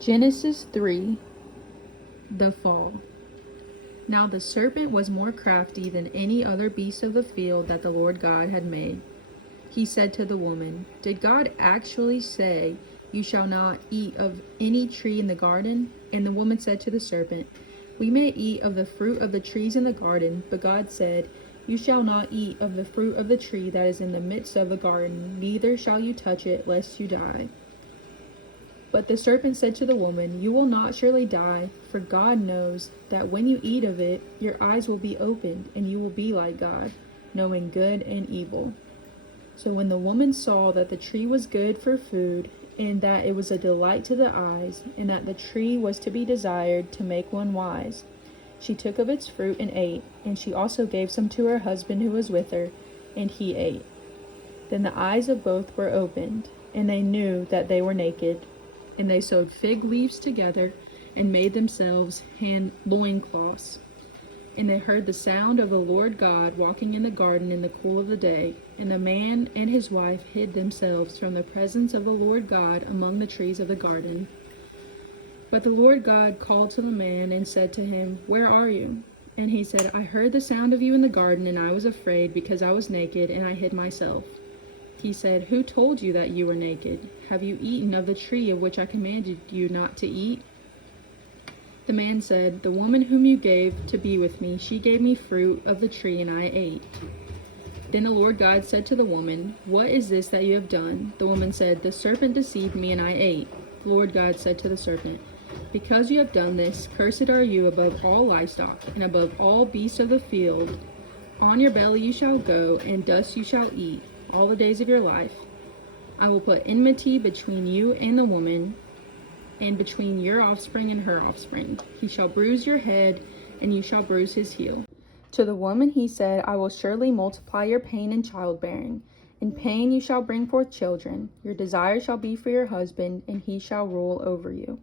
Genesis 3, the fall. Now the serpent was more crafty than any other beast of the field that the Lord God had made. He said to the woman, "Did God actually say, 'You shall not eat of any tree in the garden'?" And the woman said to the serpent, "We may eat of the fruit of the trees in the garden, but God said, 'You shall not eat of the fruit of the tree that is in the midst of the garden, neither shall you touch it, lest you die.' But the serpent said to the woman, 'You will not surely die, for God knows that when you eat of it, your eyes will be opened, and you will be like God, knowing good and evil.' So when the woman saw that the tree was good for food, and that it was a delight to the eyes, and that the tree was to be desired to make one wise, she took of its fruit and ate, and she also gave some to her husband who was with her, and he ate. Then the eyes of both were opened, and they knew that they were naked. And they sewed fig leaves together and made themselves loincloths. And they heard the sound of the Lord God walking in the garden in the cool of the day. And the man and his wife hid themselves from the presence of the Lord God among the trees of the garden. But the Lord God called to the man and said to him, "Where are you?" And he said, "I heard the sound of you in the garden, and I was afraid because I was naked, and I hid myself." He said, "Who told you that you were naked? Have you eaten of the tree of which I commanded you not to eat?" The man said, "The woman whom you gave to be with me, she gave me fruit of the tree, and I ate." Then the Lord God said to the woman, "What is this that you have done?" The woman said, "The serpent deceived me, and I ate." The Lord God said to the serpent, "Because you have done this, cursed are you above all livestock, and above all beasts of the field. On your belly you shall go, and dust you shall eat all the days of your life. I will put enmity between you and the woman, and between your offspring and her offspring. He shall bruise your head, and you shall bruise his heel." To the woman he said, "I will surely multiply your pain in childbearing. In pain you shall bring forth children. Your desire shall be for your husband, and he shall rule over you."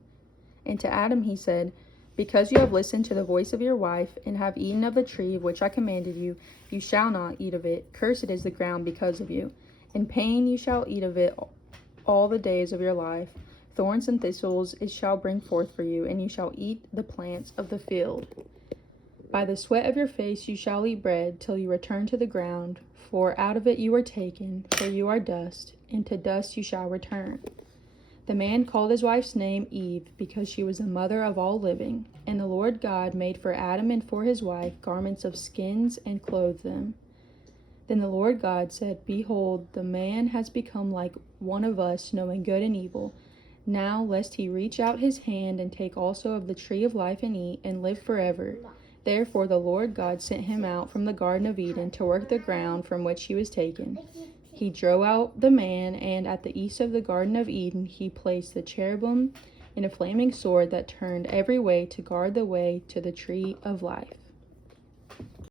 And to Adam he said, "Because you have listened to the voice of your wife, and have eaten of the tree of which I commanded you, you shall not eat of it. Cursed is the ground because of you. In pain you shall eat of it all the days of your life. Thorns and thistles it shall bring forth for you, and you shall eat the plants of the field. By the sweat of your face you shall eat bread, till you return to the ground, for out of it you were taken, for you are dust, and to dust you shall return." The man called his wife's name Eve, because she was the mother of all living. And the Lord God made for Adam and for his wife garments of skins, and clothed them. Then the Lord God said, "Behold, the man has become like one of us, knowing good and evil. Now lest he reach out his hand and take also of the tree of life and eat, and live forever." Therefore the Lord God sent him out from the Garden of Eden to work the ground from which he was taken. He drove out the man, and at the east of the Garden of Eden he placed the cherubim and a flaming sword that turned every way to guard the way to the tree of life.